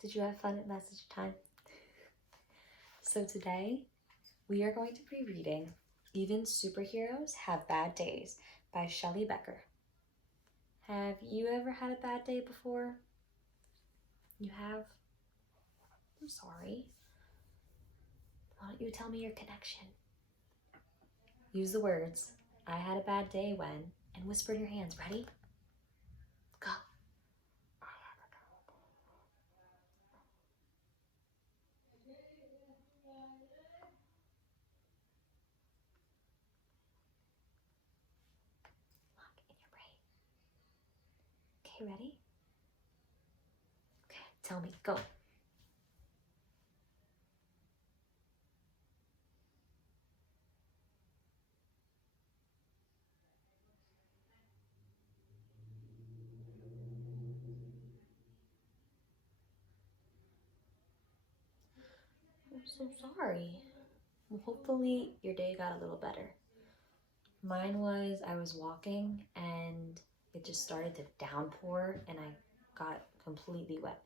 Did you have fun at message time? So today, we are going to be reading Even Superheroes Have Bad Days by Shelley Becker. Have you ever had a bad day before? You have? I'm sorry. Why don't you tell me your connection? Use the words, I had a bad day when, and whisper in your hands. Ready? Go. Lock in your brain. Okay, ready? Okay, tell me. Go. I'm so sorry. Well, hopefully your day got a little better. Mine was I was walking and it just started to downpour and I got completely wet.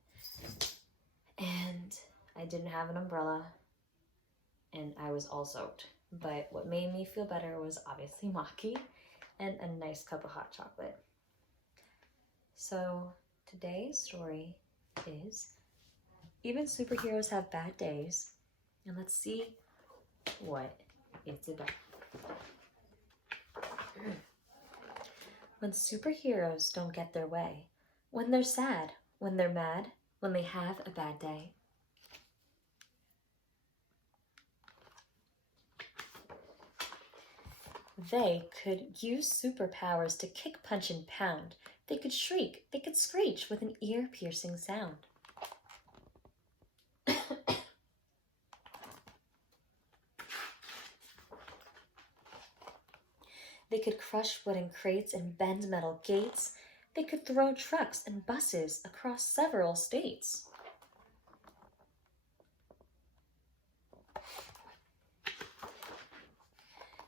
And I didn't have an umbrella and I was all soaked. But what made me feel better was obviously maki and a nice cup of hot chocolate. So today's story is Even Superheroes Have Bad Days. And let's see what it's about. When superheroes don't get their way, when they're sad, when they're mad, when they have a bad day. They could use superpowers to kick, punch, and pound. They could shriek, they could screech with an ear-piercing sound. They could crush wooden crates and bend metal gates. They could throw trucks and buses across several states.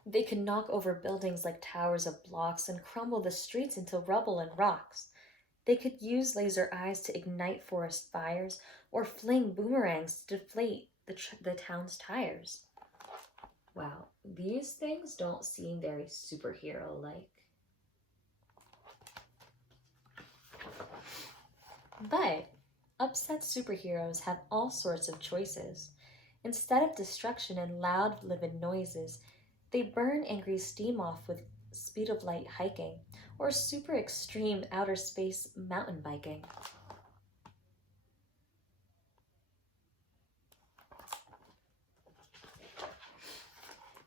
They could knock over buildings like towers of blocks and crumble the streets into rubble and rocks. They could use laser eyes to ignite forest fires or fling boomerangs to deflate the town's tires. Wow, these things don't seem very superhero-like. But upset superheroes have all sorts of choices. Instead of destruction and loud, livid noises, they burn angry steam off with speed of light hiking or super extreme outer space mountain biking.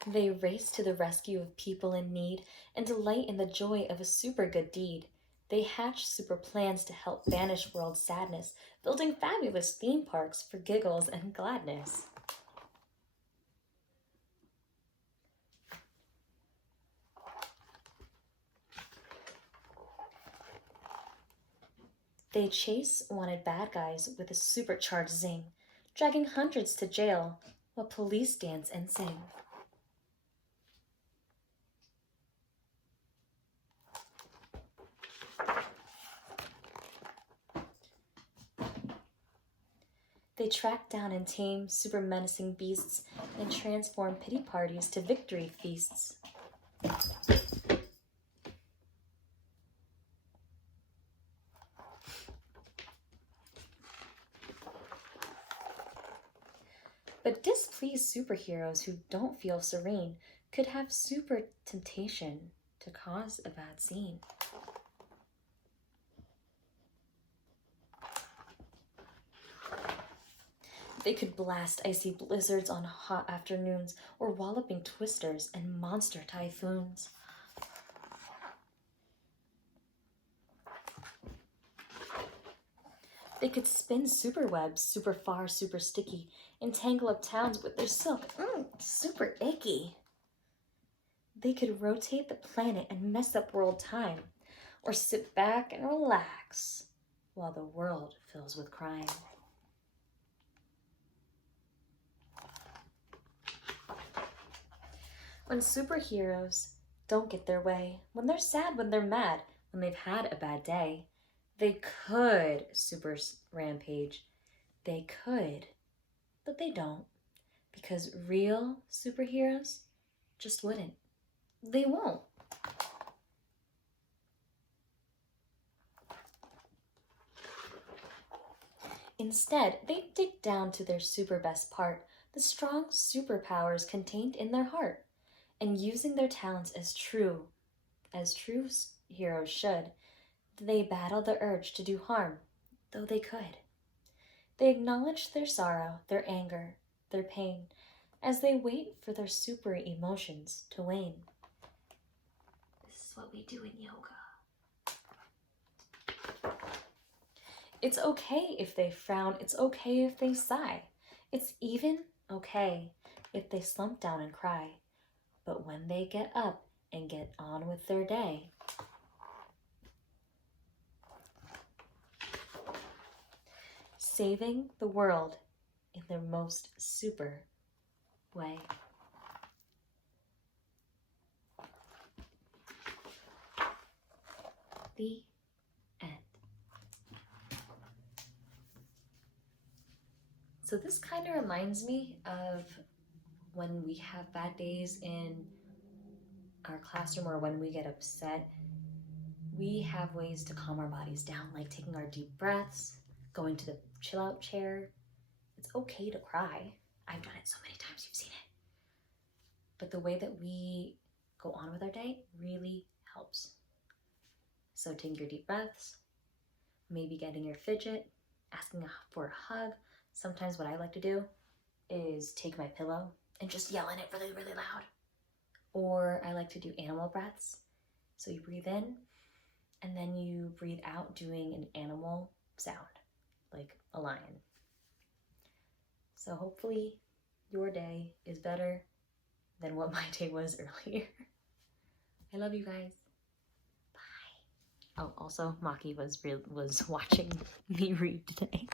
They race to the rescue of people in need and delight in the joy of a super good deed. They hatch super plans to help banish world sadness, building fabulous theme parks for giggles and gladness. They chase wanted bad guys with a supercharged zing, dragging hundreds to jail while police dance and sing. They track down and tame super menacing beasts and transform pity parties to victory feasts. But displeased superheroes who don't feel serene could have super temptation to cause a bad scene. They could blast icy blizzards on hot afternoons or walloping twisters and monster typhoons. They could spin super webs super far, super sticky, and tangle up towns with their silk, super icky. They could rotate the planet and mess up world time, or sit back and relax while the world fills with crime. When superheroes don't get their way, when they're sad, when they're mad, when they've had a bad day, they could super rampage. They could, but they don't, because real superheroes just wouldn't. They won't. Instead, they dig down to their super best part, the strong superpowers contained in their heart, and using their talents as true heroes should, they battle the urge to do harm, though they could. They acknowledge their sorrow, their anger, their pain, as they wait for their super emotions to wane. This is what we do in yoga. It's okay if they frown, it's okay if they sigh. It's even okay if they slump down and cry. But when they get up and get on with their day, saving the world in their most super way. The end. So this kind of reminds me of when we have bad days in our classroom or when we get upset. We have ways to calm our bodies down, like taking our deep breaths, going to the chill out chair. It's okay to cry. I've done it so many times, you've seen it. But the way that we go on with our day really helps. So taking your deep breaths, maybe getting your fidget, asking for a hug. Sometimes what I like to do is take my pillow and just yell in it really, really loud. Or I like to do animal breaths. So you breathe in and then you breathe out doing an animal sound, like a lion. So hopefully your day is better than what my day was earlier. I love you guys. Bye. Oh, also Maki was watching me read today.